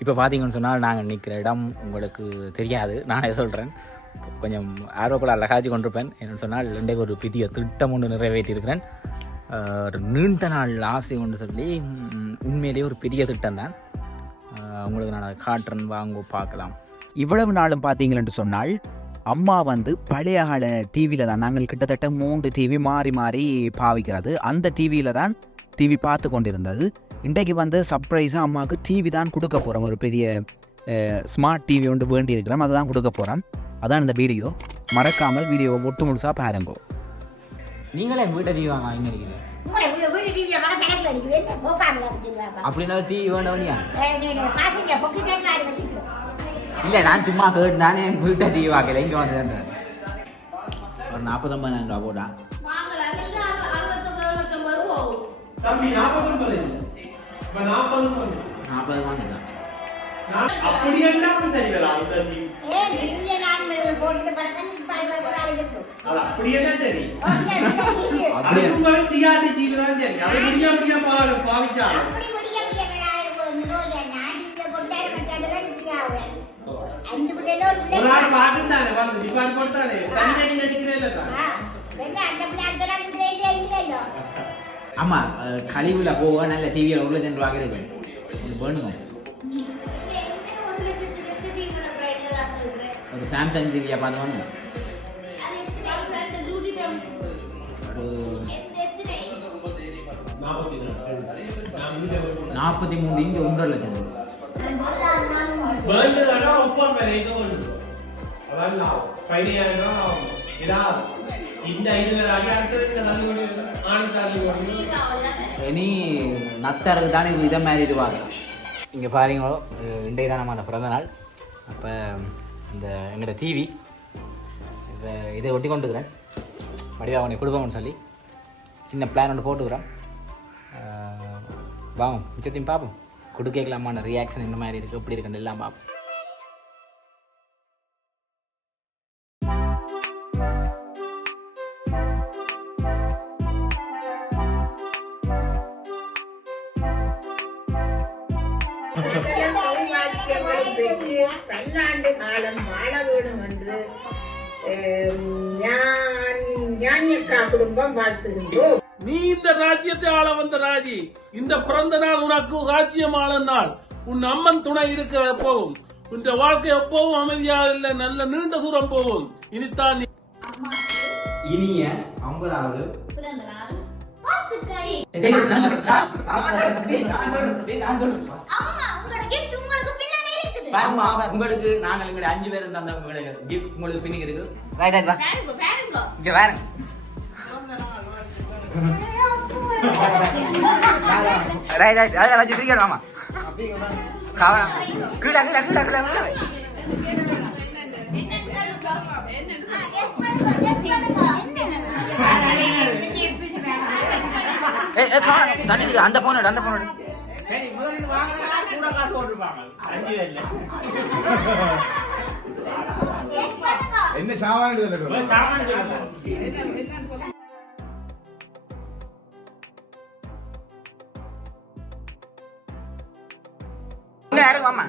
இப்போ பார்த்தீங்கன்னு சொன்னால் நாங்கள் நிற்கிற இடம் உங்களுக்கு தெரியாது. நானே சொல்கிறேன் கொஞ்சம் ஆர்வக்குள்ள அழகாச்சு கொண்டிருப்பேன். என்னென்னு சொன்னால் ரெண்டே ஒரு பெரிய திட்டம் ஒன்று நிறைவேற்றியிருக்கிறேன். ஒரு நீண்ட நாள் ஆசை ஒன்று சொல்லி உண்மையிலேயே ஒரு பெரிய திட்டம் தான் உங்களுக்கு நான் அதை காட்டுறேன். வாங்க பார்க்கலாம். இவ்வளவு நாளும் பார்த்தீங்களென்று சொன்னால் அம்மா வந்து பழைய கால டிவியில் தான் நாங்கள் கிட்டத்தட்ட மூன்று டிவி மாறி மாறி பாவிக்கிறது. அந்த டிவியில் தான் டிவி பார்த்து கொண்டிருந்தது. இன்றைக்கு வந்து சர்ப்ரைஸாக அம்மாவுக்கு டிவி தான் கொடுக்க போகிறோம் ஒரு பெரிய ஸ்மார்ட் டிவி ஒன்று வேண்டி இருக்கிறோம் அதை தான் கொடுக்க போகிறோம் அதான் இந்த வீடியோ. மறக்காமல் வீடியோவை முட்டு முழுசாக பாருங்கோ. நீங்களே வீட்டை டிவி வாங்க வாங்கி நினைக்கிறேன் உங்களை வீ- வீடு டிவியை மக கணக்கில் அடிக்குது என்ன சோஃபாவில் வச்சுருவாப்பா அப்படின்னா டிவி வச்சுக்கிறோம் இல்லை நான் சும்மா கேட்டு நானே என் வீட்டை டிவி பார்க்கல இங்கே வந்து ஒரு நாற்பத்தொம்பதாயிரம் ரூபா போட்டா. தம்பி நாற்பத்தொன்பது. இப்ப நாற்பது நாற்பது வாங்கிட்டேன் அப்படி எல்லாம் சரி வரா அந்த தீ ஏ டிவியை நான் போட்டு படத்தான் ஒரு ஆள் இருக்கும் அது அப்படி என்ன சரி? அப்படி அதுக்கும் மேல சிஆர்டி ஜீவி தான் சரி. அது முடிய முடிய பா- பாவிச்சாலும். முடிய முடிய வேணாலும் நிரோஜா நான் டிவியை போட்டாரு மச்சான் டிவியாவேன் அஞ்சு பிள்ளைல ஒரு ஒரு பிள்ளை ஆள் பார்த்துட்டானே வந்து டிபார்ட் கொடுத்தானே தனியா நீங்க நிக்கிறே ஆமா ஆமாம் கழிவுல போக நல்ல டிவியில் ஒரு லட்சம் ரூபா இருக்கு இது ஒரு சாம்சங் டிவியை பார்த்து வேணும் நாற்பத்தி மூணு இஞ்சு ஒன்றரை லட்சம். இந்த ஐந்து இனி நத்தருக்கு தானே இது இதை மாதிரி இது இங்கே பாருங்களோ இன்றைக்கு தான் நம்ம பிறந்த நாள் அப்போ இந்த எங்களோட டிவி இப்போ இதை ஒட்டி கொண்டுக்கிறேன் வடிவா உன்னை கொடுப்போம்னு சொல்லி சின்ன பிளான் ஒன்று போட்டுக்கிறோம் வாங்க மிச்சத்தையும் பார்ப்போம் கொடுக்கலாமான ரியாக்ஷன் என்ன மாதிரி இருக்குது எப்படி இருக்குன்னு எல்லாம் பார்ப்போம் பல்லாண்டு காலம் வாழ வேணும் என்று அஹ், ஞான்- ஞானியக்கா குடும்பம் வாழ்த்துகின்றோம். நீ இந்த ராஜ்யத்தை ஆள வந்த ராஜி இந்த பிறந்த நாள் உனக்கு ராஜ்யம் ஆளும் நாள் உன் அம்மன் துணை இருக்கிற எப்பவும். உன் வாழ்க்கை எப்பவும் அமைதியா இல்லை நல்ல நீண்ட தூரம் போகும். இனித்தான் நீ இனிய ஐம்பதாவது அம்மா உங்களோட gift உங்களுக்கு பின்னாலே இருக்குது பாருமா உங்களுக்கு நாங்கள் எங்களுடைய அஞ்சு பேர் தந்த உங்களுக்கு gift உங்களுக்கு பின்னுக்கு இருக்கு. ரைட் ரைட் வா. இங்க பாருங்க ரைட் ரைட் வச்சு பிடிக்கணும் ஆமா. கவனம் கீழே கீழே கீழே கீழே கீழே. தண்ணி குடி, அந்த போன் எடு அந்த போன் எடு. சரி முதல் இது வாங்கினா கூட காசு போட்டுருப்பாங்க. அஞ்சு இல்லை என்ன சாமான் சாமான் சொல்லுங்க. இங்க யாரும் வாமா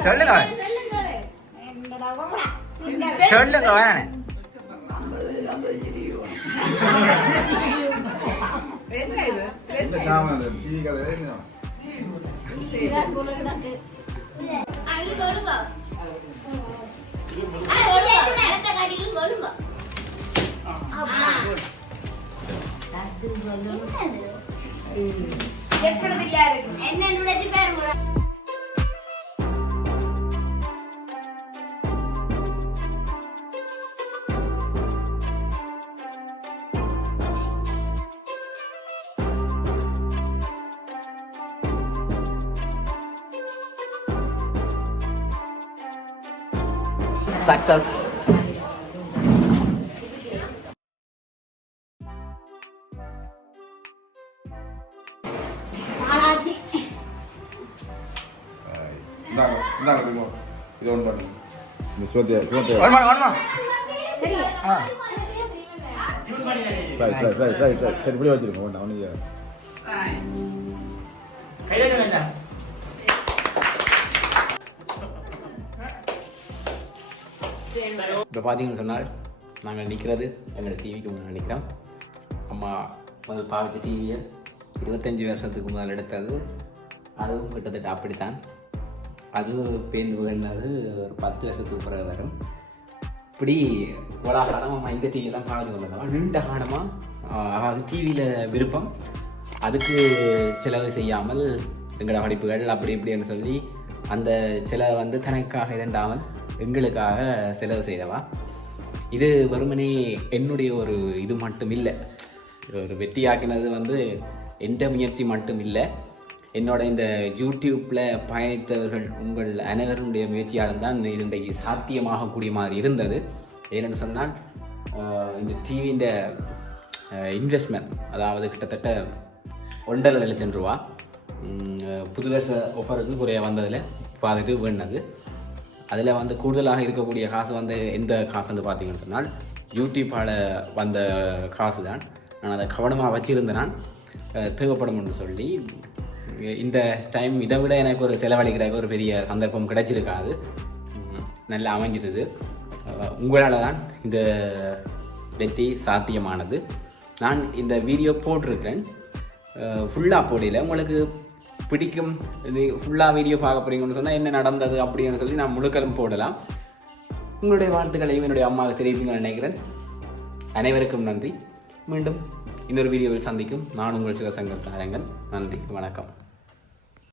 சொல்லுங்க என்ன சாமான் டிவி கதை என்ன என்னன்னு பேர் சக்சஸ் கொடுங்க. இது ஒன்று பண்ணுங்க சோத்தியா சோத்தியா வருமா வருமா சரி ஆ ரைட் ரைட் ரைட் ரைட் சரி இப்படி வச்சிருக்கோம் ஒன்று அவனுக்கு கையில் வேண்டாம் இப்போ பார்த்தீங்கன்னு சொன்னால் நாங்கள் நிற்கிறது எங்களோட டிவிக்கு முன்னாடி நிற்கிறோம் அம்மா முதல் பாவிச்ச டிவியை இருபத்தஞ்சி வருஷத்துக்கு முதல் எடுத்தது. அதுவும் கிட்டத்தட்ட அப்படித்தான். அது பேந்து வேணுனது ஒரு பத்து வருஷத்துக்கு பிறகு வரும். இப்படி கோலாகாலம் இந்த டிவியில் தான் பாவிச்சு கொண்டிருந்தோம். நீண்ட காலமாக அதாவது டிவியில் விருப்பம். அதுக்கு செலவு செய்யாமல் எங்களோட படிப்புகள் அப்படி இப்படின்னு சொல்லி அந்த சில வந்து தனக்காக இதண்டாமல் எங்களுக்காக செலவு செய்தவா? இது வெறுமனே என்னுடைய ஒரு இது மட்டும் இல்லை ஒரு வெற்றியாக்கினது வந்து எந்த முயற்சி மட்டும் இல்லை என்னோட இந்த யூடியூப்பில் பயணித்தவர்கள் உங்கள் அனைவருடைய முயற்சியாலும் தான் இது இன்றைக்கு சாத்தியமாகக்கூடிய மாதிரி இருந்தது. ஏன்னு சொன்னால் இந்த டிவியின் இன்வெஸ்ட்மெண்ட் அதாவது கிட்டத்தட்ட ஒன்றரை லட்சம் ரூபா புது வருஷ ஆஃபருக்கு குறைய வந்ததில் பாதுக்கு வேணது. அதில் வந்து கூடுதலாக இருக்கக்கூடிய காசு வந்து எந்த காசுன்னு பார்த்தீங்கன்னு சொன்னால் யூடியூப்பால் வந்த காசு தான் நான் அதை கவனமாக வச்சிருந்தேன். நான் தேவைப்படும் என்று சொல்லி இந்த டைம் இதை விட எனக்கு ஒரு செலவழிக்கிறதுக்கு ஒரு பெரிய சந்தர்ப்பம் கிடைச்சிருக்காது. நல்லா அமைஞ்சிருது. உங்களால் தான் இந்த வெற்றி சாத்தியமானது. நான் இந்த வீடியோ போட்டிருக்கிறேன். ஃபுல்லாக போடல உங்களுக்கு பிடிக்கும். இது ஃபுல்லாக வீடியோ பார்க்க போகிறீங்கன்னு சொன்னால் என்ன நடந்தது அப்படின்னு சொல்லி நான் முழுக்கலும் போடலாம். உங்களுடைய வாழ்த்துக்களையும் என்னுடைய அம்மாவுக்கு தெரிவிப்பீங்கன்னு நினைக்கிறேன். அனைவருக்கும் நன்றி. மீண்டும் இன்னொரு வீடியோவில் சந்திக்கும். நான் உங்கள் சிவசங்கர் சாரங்கன். நன்றி. வணக்கம்.